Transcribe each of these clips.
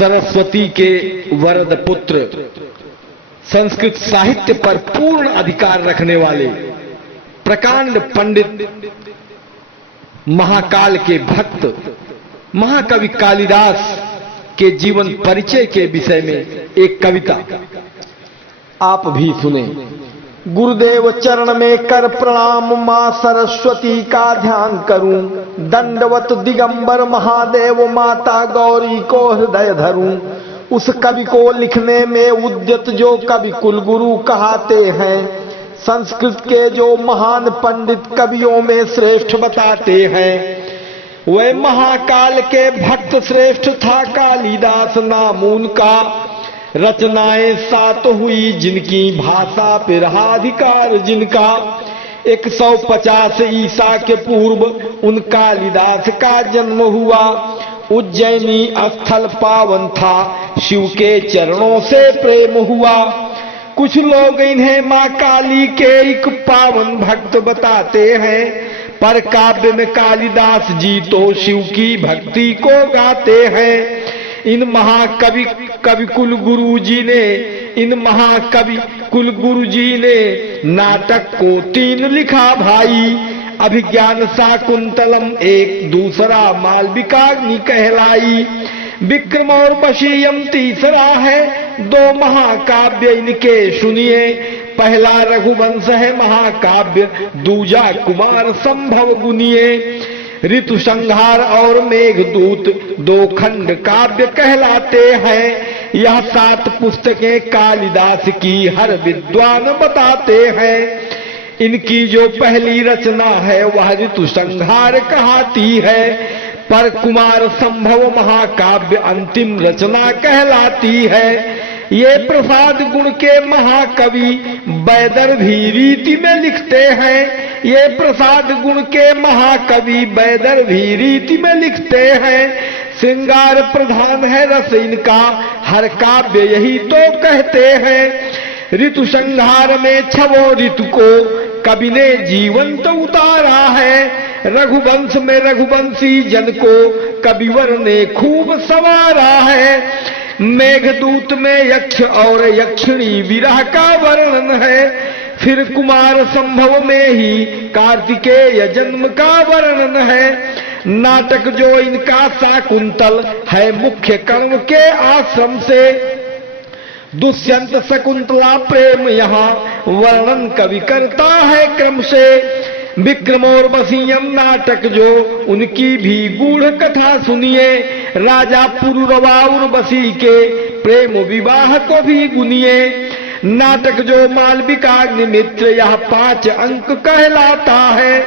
सरस्वती के वरद पुत्र, संस्कृत साहित्य पर पूर्ण अधिकार रखने वाले प्रकांड पंडित, महाकाल के भक्त महाकवि कालिदास के जीवन परिचय के विषय में एक कविता आप भी सुने। गुरुदेव चरण में कर प्रणाम, मां सरस्वती का ध्यान करूं। दंडवत दिगंबर महादेव, माता गौरी को हृदय धरूं। उस कवि को लिखने में उद्यत जो कवि कुलगुरु कहाते हैं, संस्कृत के जो महान पंडित कवियों में श्रेष्ठ बताते हैं। वह महाकाल के भक्त श्रेष्ठ था कालिदास नाम उनका। रचनाएं 7 हुई जिनकी, भाषा पे रहा अधिकार जिनका। 150 ईसा के पूर्व उन कालिदास का जन्म हुआ। उज्जैनी स्थल पावन था, शिव के चरणों से प्रेम हुआ। कुछ लोग इन्हें मां काली के एक पावन भक्त बताते हैं, पर काव्य में कालिदास जी तो शिव की भक्ति को गाते हैं। इन महाकवि कुल गुरु जी ने नाटक को 3 लिखा भाई। अभिज्ञान शाकुंतलम एक, दूसरा मालविकाग्नि कहलाई। विक्रम और वशीयम तीसरा है, 2 महाकाव्य इनके सुनिए। पहला रघुवंश है महाकाव्य, दूजा कुमार संभव गुनिए। ऋतु संहार और मेघदूत 2 खंड काव्य कहलाते हैं। यह 7 पुस्तकें कालिदास की हर विद्वान बताते हैं। इनकी जो पहली रचना है वह ऋतु संहार कहती है, पर कुमार संभव महाकाव्य अंतिम रचना कहलाती है। ये प्रसाद गुण के महाकवि वैदर्भी रीति में लिखते हैं। ये प्रसाद गुण के महाकवि वैदर्भी रीति में लिखते हैं। श्रृंगार प्रधान है रस इनका, हर काव्य यही तो कहते हैं। ऋतु संहार में 6 ऋतु को कवि ने जीवंत उतारा है। रघुवंश में रघुवंशी जन को कविवर ने खूब संवारा है। मेघदूत में यक्ष और यक्षिणी विरह का वर्णन है। फिर कुमार संभव में ही कार्तिकेय जन्म का वर्णन है। नाटक जो इनका शाकुंतल है, मुख्य कर्म के आश्रम से। दुष्यंत शकुंतला प्रेम यहाँ वर्णन कवि करता है क्रम से। विक्रम और वसीयम नाटक जो उनकी भी गूढ़ कथा सुनिए। राजा पुरुरवा उर्वशी के प्रेम विवाह को भी गुनिए। नाटक जो मालविकाग्नि मित्र, यह 5 अंक कहलाता है।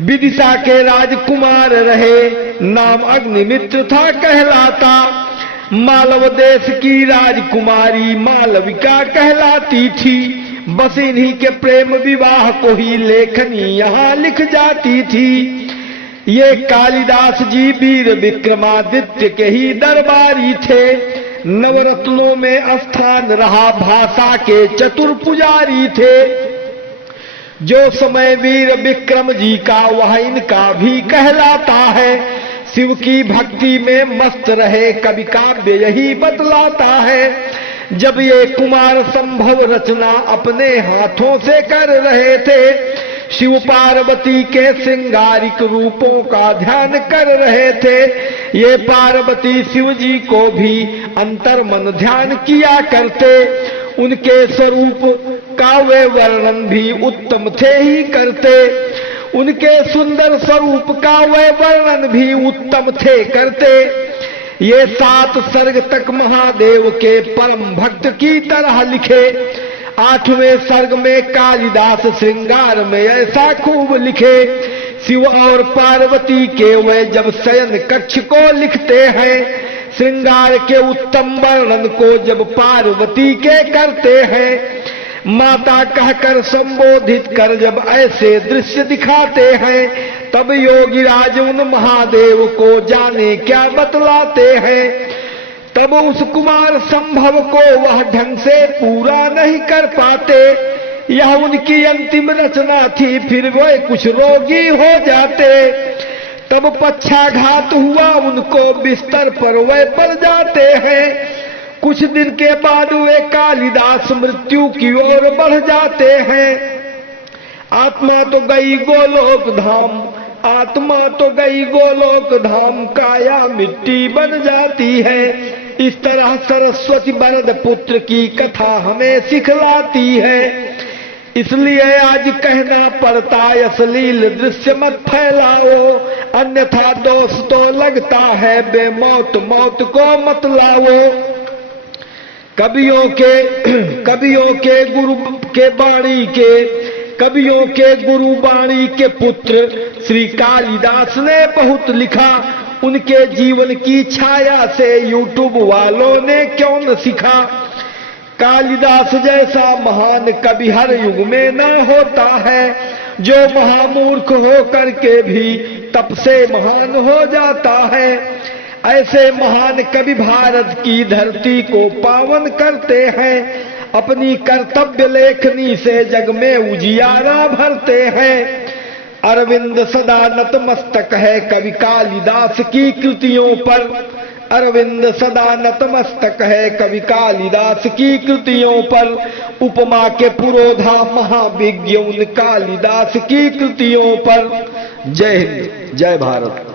विदिशा के राजकुमार रहे, नाम अग्निमित्र था कहलाता। मालव देश की राजकुमारी मालविका कहलाती थी। बस इन्हीं के प्रेम विवाह को ही लेखनी यहाँ लिख जाती थी। ये कालिदास जी वीर विक्रमादित्य के ही दरबारी थे। नवरत्नों में स्थान रहा, भाषा के चतुर पुजारी थे। जो समय वीर विक्रम जी का वह इनका भी कहलाता है। शिव की भक्ति में मस्त रहे, कवि काव्य यही बतलाता है। जब ये कुमार संभव रचना अपने हाथों से कर रहे थे, शिव पार्वती के श्रृंगारिक रूपों का ध्यान कर रहे थे। ये पार्वती शिव जी को भी अंतर्मन ध्यान किया करते। उनके स्वरूप का वे वर्णन भी उत्तम थे ही करते। उनके सुंदर स्वरूप का वे वर्णन भी उत्तम थे करते। ये 7 सर्ग तक महादेव के परम भक्त की तरह लिखे। 8वें सर्ग में कालिदास श्रृंगार में ऐसा खूब लिखे। शिव और पार्वती के वे जब शयन कक्ष को लिखते हैं, श्रृंगार के उत्तम वर्णन को जब पार्वती के करते हैं, माता कहकर संबोधित कर जब ऐसे दृश्य दिखाते हैं, तब योगी राज उन महादेव को जाने क्या बतलाते हैं। तब उस कुमार संभव को वह ढंग से पूरा नहीं कर पाते। यह उनकी अंतिम रचना थी, फिर वे कुछ रोगी हो जाते। तब पक्षाघात हुआ उनको, बिस्तर पर वे पड़ जाते हैं। कुछ दिन के बाद वे कालिदास मृत्यु की ओर बढ़ जाते हैं। आत्मा तो गई गोलोक धाम, आत्मा तो गई गोलोक धाम, काया मिट्टी बन जाती है। इस तरह सरस्वती वरद पुत्र की कथा हमें सिखलाती है। इसलिए आज कहना पड़ता है अश्लील दृश्य मत फैलाओ, अन्यथा दोष तो लगता है बेमौत मौत को मत लाओ। कवियों के गुरु के बाणी के कवियों के गुरु बाणी के पुत्र श्री कालिदास ने बहुत लिखा। उनके जीवन की छाया से यूट्यूब वालों ने क्यों न सीखा। कालिदास जैसा महान कवि हर युग में न होता है, जो महामूर्ख हो करके भी तप से महान हो जाता है। ऐसे महान कवि भारत की धरती को पावन करते हैं, अपनी कर्तव्य लेखनी से जग में उजियारा भरते हैं। अरविंद सदा नतमस्तक है कवि कालिदास की कृतियों पर, अरविंद सदा नतमस्तक है कवि कालिदास की कृतियों पर। उपमा के पुरोधा महाविज्ञ उन कालिदास की कृतियों पर। जय हिंद, जय भारत।